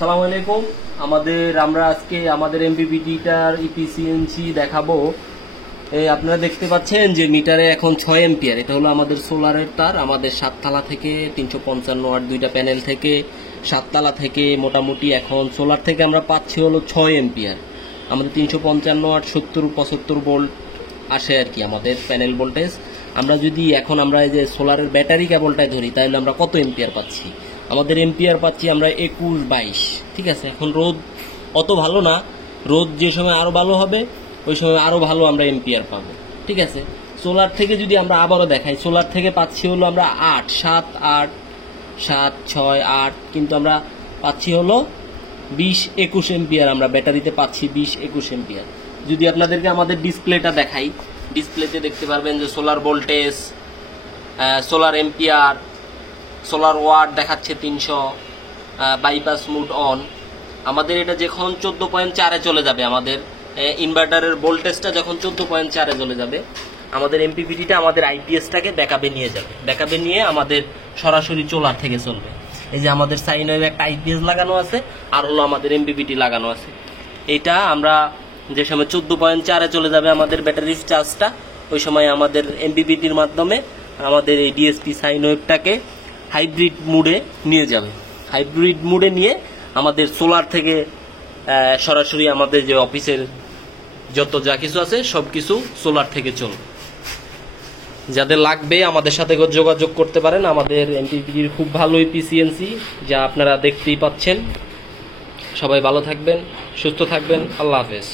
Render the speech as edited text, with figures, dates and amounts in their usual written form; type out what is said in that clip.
আসসালামু আলাইকুম। আমরা আজকে আমাদের এমপিপিটিটার ইপিসিএনসি দেখাবো। আপনারা দেখতে পাচ্ছেন যে মিটারে এখন 6 এম্পিয়ার। এটা হলো আমাদের সোলারের তার। আমাদের 7 তালা থেকে 355 ওয়াট দুইটা প্যানেল থেকে 7 তালা থেকে মোটামুটি এখন সোলার থেকে আমরা পাচ্ছি হলো 6 এম্পিয়ার। আমাদের 355 ওয়াট 70-75 ভোল্ট আসে আর কি আমাদের প্যানেল ভোল্টেজ। আমরা যদি এখন আমরা এই যে সোলারের ব্যাটারি কেবলটায় ধরি তাহলে আমরা কত এম্পিয়ার পাচ্ছি? আমাদের এম্পিয়ার পাচ্ছি আমরা 21-22। ঠিক আছে, এখন রোদ অত ভালো না, রোদ যে সময় আরও ভালো হবে ওই সময় আরও ভালো আমরা এম্পিয়ার পাবো। ঠিক আছে, সোলার থেকে যদি আমরা আবারও দেখাই, সোলার থেকে পাচ্ছি হলো আমরা 8, 7, 8, 7, 6, 8, কিন্তু আমরা পাচ্ছি হলো 20-21 এম্পিয়ার। আমরা ব্যাটারিতে পাচ্ছি 20-21 এম্পিয়ার। যদি আপনাদেরকে আমাদের ডিসপ্লেটা দেখাই, ডিসপ্লেতে দেখতে পারবেন যে solar voltage, solar ampere, solar watt দেখাচ্ছে 300, বাইপাস মুড অন। আমাদের এটা যখন 14.4-এ চলে যাবে, আমাদের ইনভার্টারের ভোল্টেজটা যখন 14.4-এ চলে যাবে, আমাদের এমপিপিটিটা আমাদের আইপিএসটাকে ব্যাকআপে নিয়ে যাবে। ব্যাকআপে নিয়ে আমাদের সরাসরি সোলার থেকে চলবে। এই যে আমাদের সাইন ওয়েভ একটা আইপিএস লাগানো আছে, আর হলো আমাদের এমপিপিটি লাগানো আছে। এটা আমরা যে সময় 14.4-এ চলে যাবে আমাদের ব্যাটারির চার্জটা, ওই সময় আমাদের এমপিপিটির মাধ্যমে আমাদের এই ডিএসপি সাইন ওয়েভটাকে হাইব্রিড মুডে নিয়ে যাবে। হাইব্রিড মুডে নিয়ে আমাদের সোলার থেকে সরাসরি আমাদের যে অফিসের যত যা কিছু আছে সব কিছু সোলার থেকে চলবে। যাদের লাগবে আমাদের সাথে যোগাযোগ করতে পারেন। আমাদের এমপিপিটির খুব ভালো এফিসিয়েন্সি, যা আপনারা দেখতেই পাচ্ছেন। সবাই ভালো থাকবেন, সুস্থ থাকবেন। আল্লাহ হাফেজ।